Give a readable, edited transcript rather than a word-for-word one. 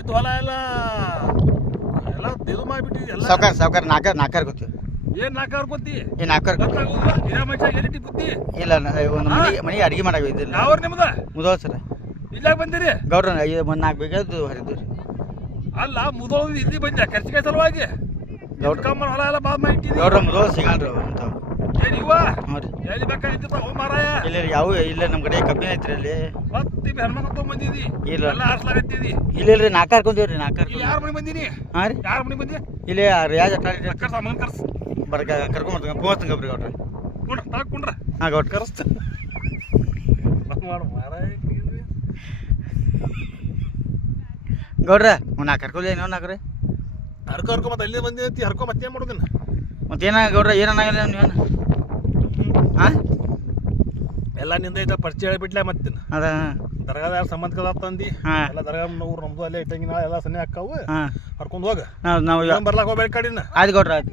ಇದು ಹೊಲ ಎಲ್ಲ ಎಲ್ಲ ಇದು ಮಾಡಿಬಿಟ್ಟಿದ್ದಿ ಎಲ್ಲ. ಸಾವ್ಕಾರ ನಾಲ್ಕಾರು ಗೊತ್ತು. ಏನ್ ನಾಲ್ಕು ಅರ್ಕೊತಿ ಈ ನಾಲ್ಕಾರು ಗೊತ್ತಾಗುದಿಲ್ಲ ಇದೇ ಮನುಷ್ಯ ಏನೈತಿ ಬುದ್ಧಿ. ಇಲ್ಲ ಒಂದು ಮನೆಗೆ ಅಡುಗೆ ಮಾಡಾಕ ಇದ್ದಿಲ್ಲ. ಯಾವ್ರ ನಿಮ್ದ ಮುದೋಳ ಸರ ಇಲ್ಲಾಗ ಬಂದಿರಿ? ಗೌಡ್ರ ಒಂದು 4 ಬೇಕಾದ್ದು ಹರಿದ್ವಿ ರೀ. ಅಲ್ಲ ಮುದೋಳ ಇಲ್ಲಿ ಬಂದ್ಯಾ ಖರ್ಚಿಗೆ ಸಲುವಾಗಿ? ಕಮ್ಮನ ಹೊಲ ಎಲ್ಲ ಬಾದ್ ಮಾಡಿಟ್ಟಿದ್ದಿ. ಗೌಡ್ರ ಮುದೋಳ ಸಿಗಲ್ರಿ ಅಂಥವು. ಏನ್ ಇವ ಹ್ಞೂ ರೀ. ಎಲ್ಲಿ ಬೇಕಾಗಿತ್ತು ಓ ಮಾರಾಯ. ಇಲ್ಲ ರೀ ಯಾವ ಇಲ್ಲ ನಮ್ಮ ಕಡೆ ಕಬ್ಬಿನ ಐತ್ರಿ ಅಲ್ಲಿ. ಮತ್ತೆ ಹೆಣ್ಮಕ್ಳು ತೊಗೊಂಬಂದಿದ್ದಿ ಇಲ್ಲ ಎಲ್ಲ ಆರ್ಸ್ಲಾಗತ್ತಿದ್ದಿ. ಇಲ್ಲ ಇಲ್ರಿ 4 ಹಾಕೊಂತೀವ್ರಿ 4 ಯಾರ ಮನೆ ಬಂದಿನಿ? ಹಾಂ ರೀ ಯಾರ ಮನೆ ಬಂದಿ? ಇಲ್ಲಿ ರಿಯಾಜ್ ಕರ್ಸ ಮಗನ್ ಕರ್ಸ ಕರ್ಕೊಂಬರ್ತೀನಿ ಪೋಸ್ತಂಗ ಗೌಡ್ರಿ. ಕುಂಡ್ರ ತಾಕ ಕುಂಡ್ರ ಹಾಂ ಗೌಡ್ರ ಕರೆಸ್ತ ಮಾಡು ಮಾರಾಯ. ಗೌಡ್ರ ಒಂದು 4 ಕರ್ಕೊಲ್ಲ ಏನೋ 4 ರೀ ಹರ್ಕೊ ಮತ್ತೆ ಅಲ್ಲೇ ಬಂದಿದ್ದಿ ಹರ್ಕೊ ಮತ್ತೇನು ಮಾಡೋದನ್ನ? ಮತ್ತೇನ ಗೌಡ್ರ ಏನಾಗಲ್ಲ ನೀವೇನು? ಹಾಂ ಎಲ್ಲ ನಿಂದ ಐತ ಪರಿಚಯ ಹೇಳಿಬಿಟ್ಲೆ ಮತ್ತೆ ಅದ ದರ್ಗಾದ ಯಾರು ಸಂಬಂಧ ಕದ ತಂದಿ ಹಾಂ ಎಲ್ಲ ದರ್ಗಾ ಊರು ನಮ್ದು ಅಲ್ಲೇ ಇಟ್ಟಂಗಿ ನಾಳೆ ಎಲ್ಲ ಸನ್ನೆ ಹಾಕಾವು ಹಾಂ ಹರ್ಕೊಂಡು ಹೋಗ ನಾವು ಬರ್ಲಾಕ ಹೋಗ್ಬೇಡ ಕಡಿನ. ಆಯ್ತು ಗೌಡ್ರ ಆಯ್ತು.